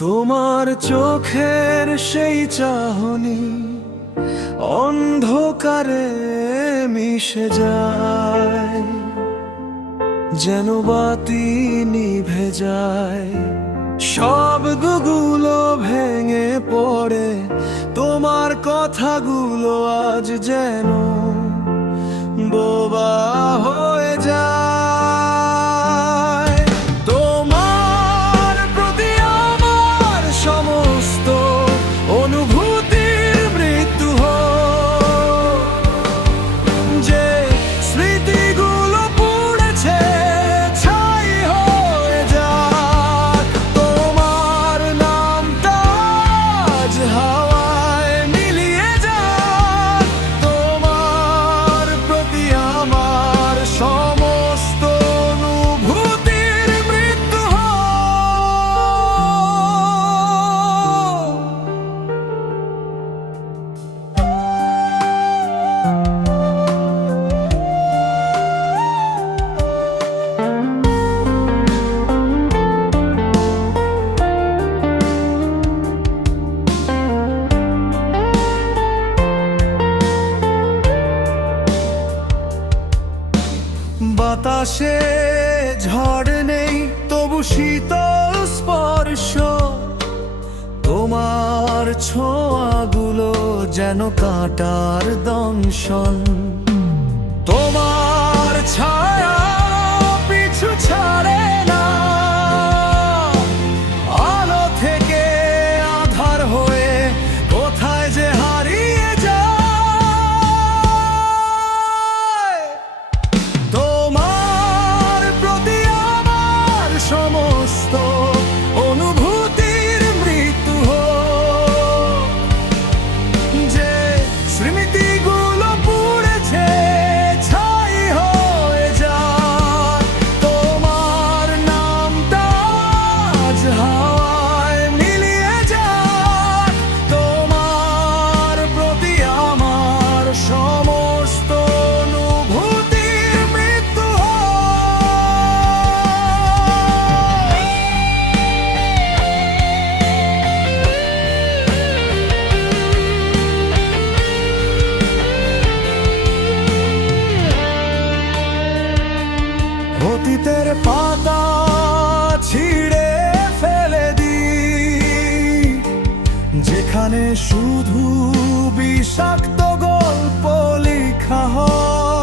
তোমার চোখের সেই চাহনি অন্ধকারে মিশে যায়, যেন বাতি নিভে যায়। শব্দগুলো ভেঙে পড়ে, তোমার কথাগুলো আজ যেন বোবা হয়ে যায়। তোমার প্রতি আমার সমস্ত অনুভূতির মৃত্যু হোক, যে স্মৃতিগুলো পুড়েছে ছাই হয়ে যাক। তোমার নামটা আজ হাওয়ায় মিলিয়ে যাক। তোমার প্রতি আমার সমস্ত অনুভূতির মৃত্যু হোক। বাতাসে ঝড় নেই, তবু শীতল স্পর্শ। তোমার ছোঁয়াগুলো যেন কাঁটার দংশন। তোমার ছায়া পিছু ছাড়ে না, আলো থেকে আধার হয়ে কোথায় যে হারিয়ে যায়। তোমার প্রতি আমার সমস্ত অনুভূতির মৃত্যু হোক, যে স্মৃতিগুলো পুড়েছে ছাই হয়ে যাক। তোমার নামটা আজ হাওয়ায় মিলিয়ে যাক। তোমার প্রতি আমার সমস্ত অনুভূতির মৃত্যু অতীতের পাতা ছিঁড়ে ফেলে দিই, যেখানে শুধু বিষাক্ত গল্প লেখা হয়।